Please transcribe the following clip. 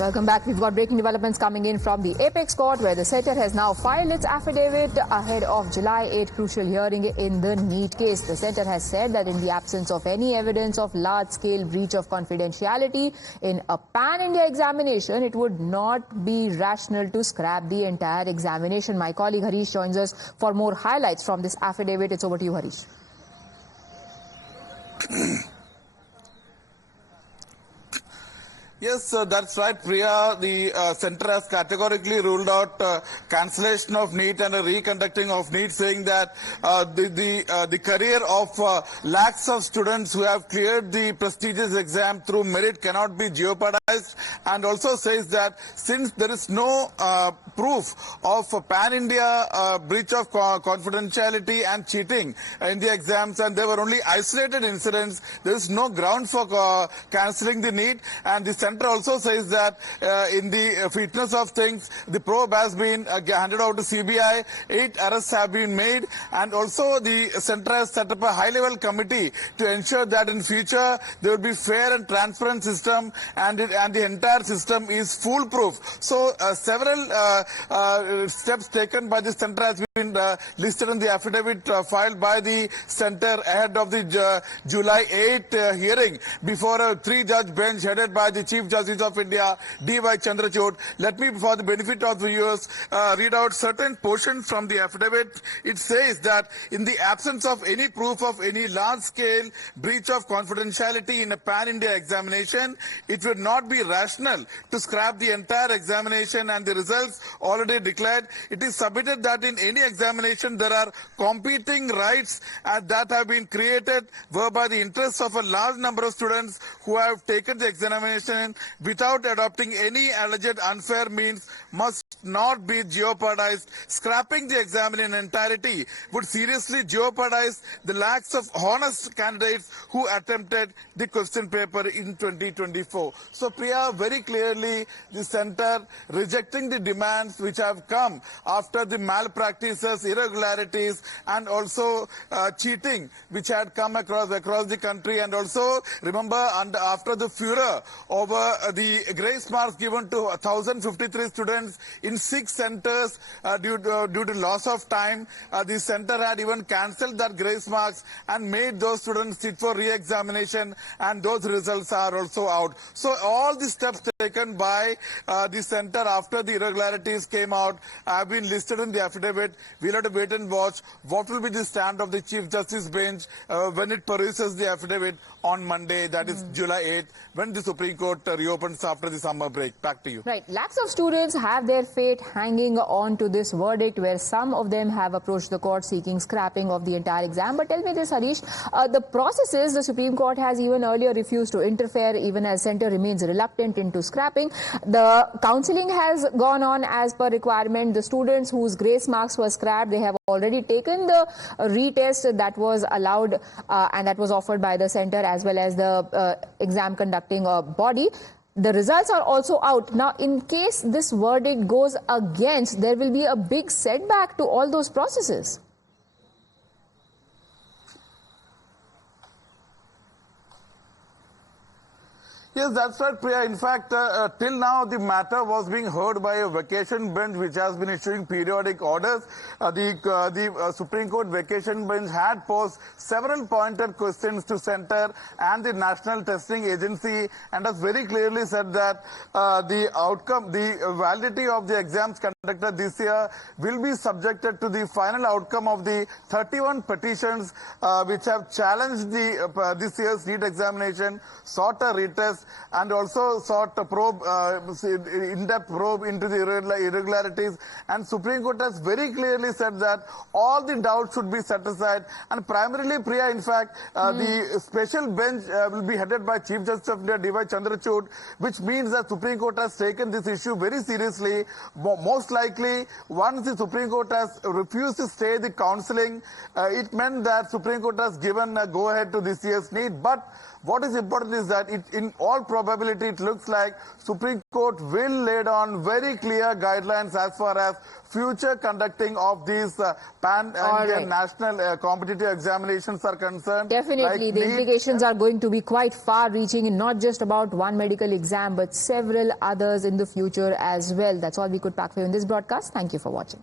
Welcome back. We've got breaking developments coming in from the Apex Court, where the centre has now filed its affidavit ahead of July 8 crucial hearing in the NEET case. The centre has said that in the absence of any evidence of large-scale breach of confidentiality in a pan-India examination, it would not be rational to scrap the entire examination. My colleague Harish joins us for more highlights from this affidavit. It's over to you, Harish. Yes, that's right, Priya. The centre has categorically ruled out cancellation of NEET and a reconducting of NEET, saying that the career of lakhs of students who have cleared the prestigious exam through merit cannot be jeopardized, and also says that since there is no proof of pan-India breach of confidentiality and cheating in the exams, and there were only isolated incidents, there is no ground for cancelling the NEET. And the centre also says that in the fitness of things, the probe has been handed out to CBI, 8 arrests have been made, and also the centre has set up a high-level committee to ensure that in future there will be fair and transparent system, and the entire system is foolproof. So several steps taken by the centre has been listed in the affidavit filed by the centre ahead of the July 8 hearing before a 3-judge bench headed by the Chief Justice of India, D.Y. Chandrachud. Let me, for the benefit of the viewers, read out certain portions from the affidavit. It says that in the absence of any proof of any large-scale breach of confidentiality in a pan-India examination, it would not be rational to scrap the entire examination and the results already declared. It is submitted that in any examination there are competing rights that have been created, whereby the interests of a large number of students who have taken the examination without adopting any alleged unfair means must not be jeopardized. Scrapping the exam in entirety would seriously jeopardize the lakhs of honest candidates who attempted the question paper in 2024. So, Priya, very clearly the centre rejecting the demands which have come after the malpractices, irregularities, and also cheating which had come across the country. And also, remember, after the furor over the grace marks given to 1,053 students in 6 centres due to loss of time, the centre had even cancelled that grace marks and made those students sit for re-examination, and those results are also out. So all the steps taken by the centre after the irregularities came out have been listed in the affidavit. We'll have to wait and watch what will be the stand of the Chief Justice bench when it peruses the affidavit on Monday, that is July 8th, when the Supreme Court reopens after the summer break. Back to you. Right. Lakhs of students have their fate hanging on to this verdict, where some of them have approached the court seeking scrapping of the entire exam. But tell me this, Harish, the processes, the Supreme Court has even earlier refused to interfere, even as centre remains reluctant into scrapping. The counselling has gone on as per requirement. The students whose grace marks were scrapped, they have already taken the retest that was allowed and that was offered by the centre as well as the exam conducting body. The results are also out. Now, in case this verdict goes against, there will be a big setback to all those processes. Yes, that's right, Priya. In fact, till now, the matter was being heard by a vacation bench which has been issuing periodic orders. The Supreme Court vacation bench had posed several pointed questions to centre and the National Testing Agency, and has very clearly said that the validity of the exams conducted this year will be subjected to the final outcome of the 31 petitions which have challenged this year's NEET examination, sought a retest, and also sought a probe, in-depth probe into the irregularities. And Supreme Court has very clearly said that all the doubts should be set aside. And primarily, Priya, in fact, the special bench will be headed by Chief Justice of India, D.Y. Chandrachud, which means that Supreme Court has taken this issue very seriously. Most likely, once the Supreme Court has refused to stay the counselling, it meant that Supreme Court has given a go-ahead to this year's NEET. But what is important is that in all probability, it looks like Supreme Court will lay down very clear guidelines as far as future conducting of these pan-Indian national competitive examinations are concerned. Definitely, the implications are going to be quite far-reaching, and not just about one medical exam, but several others in the future as well. That's all we could pack for you in this broadcast. Thank you for watching.